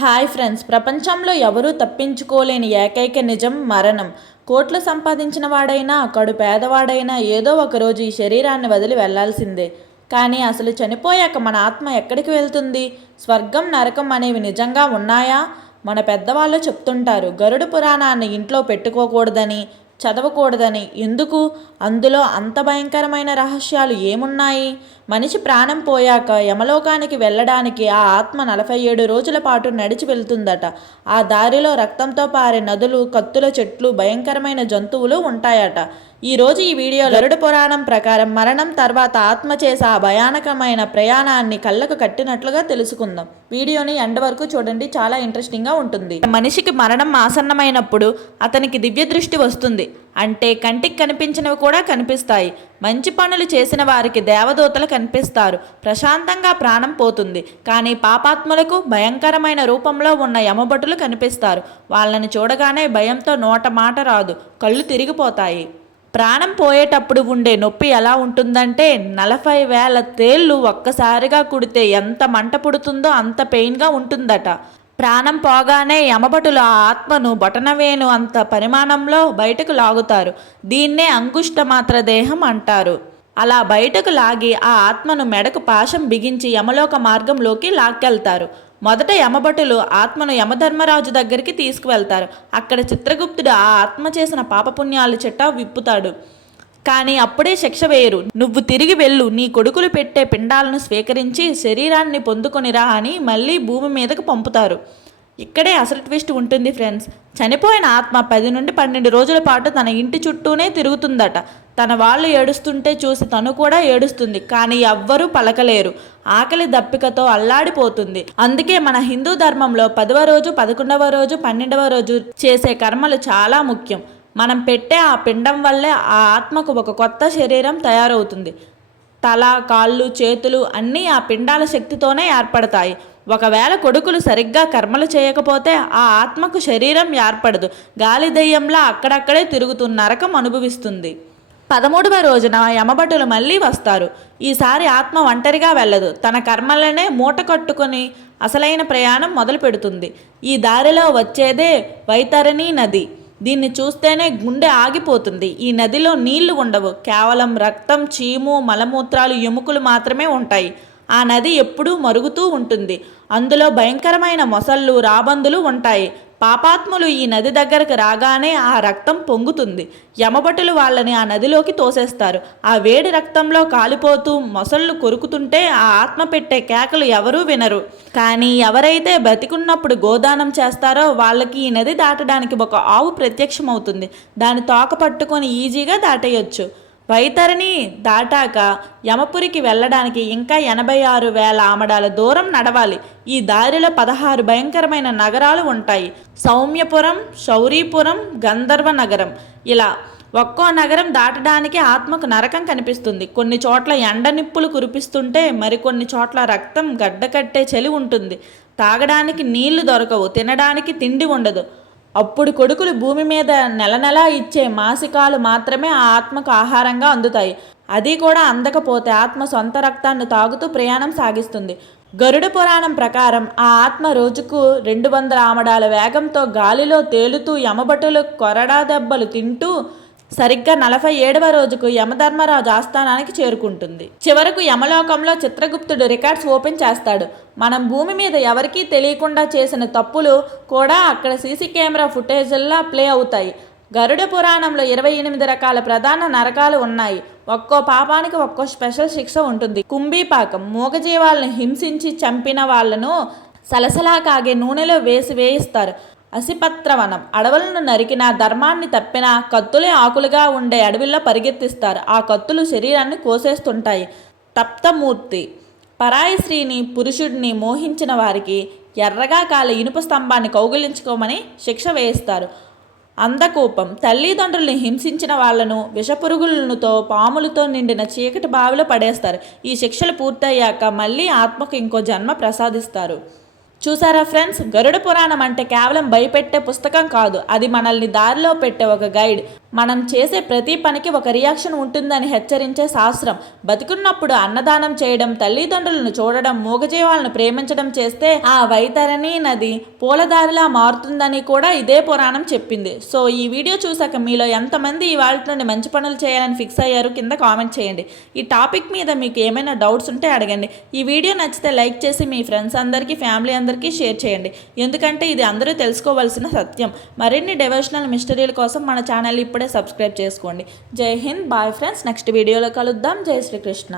Hi friends ప్రపంచంలో ఎవరూ తప్పించుకోలేని ఏకైక నిజం మరణం. కోట్లు సంపాదించిన వాడైనా కడు పేదవాడైనా ఏదో ఒకరోజు ఈ శరీరాన్ని వదిలి వెళ్ళాల్సిందే. కానీ అసలు చనిపోయాక మన ఆత్మ ఎక్కడికి వెళ్తుంది? స్వర్గం నరకం అనేవి నిజంగా ఉన్నాయా? మన పెద్దవాళ్ళు చెప్తుంటారు గరుడు పురాణాన్ని ఇంట్లో పెట్టుకోకూడదని చదవకూడదని. ఎందుకు? అందులో అంత భయంకరమైన రహస్యాలు ఏమున్నాయి? మనిషి ప్రాణం పోయాక యమలోకానికి వెళ్ళడానికి ఆ ఆత్మ నలభై ఏడు రోజుల పాటు నడిచి వెళ్తుందట. ఆ దారిలో రక్తంతో పారే నదులు కత్తుల చెట్లు భయంకరమైన జంతువులు ఉంటాయట. ఈరోజు ఈ వీడియో గరుడ పురాణం ప్రకారం మరణం తర్వాత ఆత్మ చేసే ఆ భయానకమైన ప్రయాణాన్ని కళ్ళకు కట్టినట్లుగా తెలుసుకుందాం. వీడియోని ఎండ్ వరకు చూడండి చాలా ఇంట్రెస్టింగ్గా ఉంటుంది. మనిషికి మరణం ఆసన్నమైనప్పుడు అతనికి దివ్య దృష్టి వస్తుంది. అంటే కంటికి కనిపించినవి కూడా కనిపిస్తాయి. మంచి పనులు చేసిన వారికి దేవదూతలు కనిపిస్తారు. ప్రశాంతంగా ప్రాణం పోతుంది. కానీ పాపాత్ములకు భయంకరమైన రూపంలో ఉన్న యమభటులు కనిపిస్తారు. వాళ్ళని చూడగానే భయంతో నోట మాట రాదు. కళ్ళు తిరిగిపోతాయి. ప్రాణం పోయేటప్పుడు ఉండే నొప్పి ఎలా ఉంటుందంటే నలభై వేల తేళ్ళు ఒక్కసారిగా కుడితే ఎంత మంట పుడుతుందో అంత పెయిన్గా ఉంటుందట. ప్రాణం పోగానే యమభటులు ఆ ఆత్మను బొటనవేను అంత పరిమాణంలో బయటకు లాగుతారు. దీన్నే అంకుష్టమాత్ర దేహం అంటారు. అలా బయటకు లాగి ఆ ఆత్మను మెడకు పాశం బిగించి యమలోక మార్గంలోకి లాక్కెళ్తారు. మొదట యమభటులు ఆత్మను యమధర్మరాజు దగ్గరికి తీసుకువెళ్తారు. అక్కడ చిత్రగుప్తుడు ఆ ఆత్మ చేసిన పాపపుణ్యాలు చెట్ట విప్పుతాడు. కానీ అప్పుడే శిక్ష వేయరు. నువ్వు తిరిగి వెళ్ళు. నీ కొడుకులు పెట్టే పిండాలను స్వీకరించి శరీరాన్ని పొందుకొనిరా అని మళ్ళీ భూమి మీదకు పంపుతారు. ఇక్కడే అసలు ట్విస్ట్ ఉంటుంది ఫ్రెండ్స్. చనిపోయిన ఆత్మ పది నుండి పన్నెండు రోజుల పాటు తన ఇంటి చుట్టూనే తిరుగుతుందట. తన వాళ్ళు ఏడుస్తుంటే చూసి తను కూడా ఏడుస్తుంది. కానీ ఎవ్వరూ పలకలేరు. ఆకలి దప్పికతో అల్లాడిపోతుంది. అందుకే మన హిందూ ధర్మంలో పదవ రోజు పదకొండవ రోజు పన్నెండవ రోజు చేసే కర్మలు చాలా ముఖ్యం. మనం పెట్టే ఆ పిండం వల్లే ఆ ఆత్మకు ఒక కొత్త శరీరం తయారవుతుంది. తల కాళ్ళు చేతులు అన్నీ ఆ పిండాల శక్తితోనే ఏర్పడతాయి. ఒకవేళ కొడుకులు సరిగ్గా కర్మలు చేయకపోతే ఆ ఆత్మకు శరీరం ఏర్పడదు. గాలి దెయ్యంలా అక్కడక్కడే తిరుగుతూ నరకం అనుభవిస్తుంది. పదమూడవ రోజున యమభటులు మళ్ళీ వస్తారు. ఈసారి ఆత్మ ఒంటరిగా వెళ్ళదు. తన కర్మలనే మూట కట్టుకొని అసలైన ప్రయాణం మొదలు పెడుతుంది ఈ దారిలో వచ్చేదే వైతరణి నది. దీన్ని చూస్తేనే గుండె ఆగిపోతుంది. ఈ నదిలో నీళ్ళు ఉండవు. కేవలం రక్తం చీము మలమూత్రాలు ఎముకలు మాత్రమే ఉంటాయి. ఆ నది ఎప్పుడూ మరుగుతూ ఉంటుంది. అందులో భయంకరమైన మొసళ్ళు రాబందులు ఉంటాయి. పాపాత్ములు ఈ నది దగ్గరకు రాగానే ఆ రక్తం పొంగుతుంది. యమభటులు వాళ్ళని ఆ నదిలోకి తోసేస్తారు. ఆ వేడి రక్తంలో కాలిపోతూ మొసళ్ళు కొరుకుతుంటే ఆ ఆత్మ పెట్టే కేకలు ఎవరూ వినరు. కానీ ఎవరైతే బతికున్నప్పుడు గోదానం చేస్తారో వాళ్ళకి ఈ నది దాటడానికి ఒక ఆవు ప్రత్యక్షమవుతుంది. దాని తోక పట్టుకొని ఈజీగా దాటేయొచ్చు. వైతరిని దాటాక యమపురికి వెళ్ళడానికి ఇంకా ఎనభై ఆరు వేల ఆమడాల దూరం నడవాలి. ఈ దారిలో పదహారు భయంకరమైన నగరాలు ఉంటాయి. సౌమ్యపురం శౌరీపురం గంధర్వ నగరం. ఇలా ఒక్కో నగరం దాటడానికి ఆత్మకు నరకం కనిపిస్తుంది. కొన్ని చోట్ల ఎండ నిప్పులు కురిపిస్తుంటే మరికొన్ని చోట్ల రక్తం గడ్డకట్టే చలి ఉంటుంది. తాగడానికి నీళ్ళు దొరకవు తినడానికి తిండి ఉండదు. అప్పుడు కొడుకులు భూమి మీద నెల నెలా ఇచ్చే మాసికాలు మాత్రమే ఆ ఆత్మకు ఆహారంగా అందుతాయి. అది కూడా అందకపోతే ఆత్మ సొంత రక్తాన్ని తాగుతూ ప్రయాణం సాగిస్తుంది. గరుడ పురాణం ప్రకారం ఆ ఆత్మ రోజుకు రెండు వందల ఆమడాల వేగంతో గాలిలో తేలుతూ యమభటులు కొరడా దెబ్బలు తింటూ సరిగ్గా నలభై ఏడవ రోజుకు యమధర్మరాజు ఆస్థానానికి చేరుకుంటుంది. చివరకు యమలోకంలో చిత్రగుప్తుడు రికార్డ్స్ ఓపెన్ చేస్తాడు. మనం భూమి మీద ఎవరికీ తెలియకుండా చేసిన తప్పులు కూడా అక్కడ సీసీ కెమెరా ఫుటేజ్లా ప్లే అవుతాయి. గరుడ పురాణంలో ఇరవై ఎనిమిది రకాల ప్రధాన నరకాలు ఉన్నాయి. ఒక్కో పాపానికి ఒక్కో స్పెషల్ శిక్ష ఉంటుంది. కుంభీపాకం మూగజీవాలను హింసించి చంపిన వాళ్ళను సలసలా కాగే నూనెలో వేసి వేయిస్తారు. అసిపత్రవనం. అడవులను నరికిన ధర్మాన్ని తప్పిన కత్తులే ఆకులుగా ఉండే అడవిలో పరిగెత్తిస్తారు. ఆ కత్తులు శరీరాన్ని కోసేస్తుంటాయి. తప్తమూర్తి. పరాయి స్త్రీని పురుషుడిని మోహించిన వారికి ఎర్రగా కాల ఇనుప స్తంభాన్ని కౌగిలించుకోమని శిక్ష వేయిస్తారు. అందకూపం. తల్లిదండ్రుల్ని హింసించిన వాళ్ళను విషపురుగులతో పాములతో నిండిన చీకటి బావిలో పడేస్తారు. ఈ శిక్షలు పూర్తయ్యాక మళ్ళీ ఆత్మకు ఇంకో జన్మ ప్రసాదిస్తారు. చూసారా ఫ్రెండ్స్? గరుడ పురాణం అంటే కేవలం భయపెట్టే పుస్తకం కాదు. అది మనల్ని దారిలో పెట్టే ఒక గైడ్. మనం చేసే ప్రతి పనికి ఒక రియాక్షన్ ఉంటుందని హెచ్చరించే శాస్త్రం. బతికున్నప్పుడు అన్నదానం చేయడం తల్లిదండ్రులను చూడడం మూగజీవాలను ప్రేమించడం చేస్తే ఆ వైతరణి నది పూలదారిలా మారుతుందని కూడా ఇదే పురాణం చెప్పింది. సో ఈ వీడియో చూసాక మీలో ఎంతమంది ఇవాళ నుండి మంచి పనులు చేయాలని ఫిక్స్ అయ్యారు కింద కామెంట్ చేయండి. ఈ టాపిక్ మీద మీకు ఏమైనా డౌట్స్ ఉంటే అడగండి. ఈ వీడియో నచ్చితే లైక్ చేసి మీ ఫ్రెండ్స్ అందరికీ ఫ్యామిలీ అందరికీ షేర్ చేయండి. ఎందుకంటే ఇది అందరూ తెలుసుకోవాల్సిన సత్యం. మరిన్ని డెవోషనల్ మిస్టరీల కోసం మన ఛానల్ ఇప్పుడే సబ్స్క్రైబ్ చేసుకోండి. జై హింద్ బాయ్ ఫ్రెండ్స్. నెక్స్ట్ వీడియోలో కలుద్దాం. జై శ్రీకృష్ణ.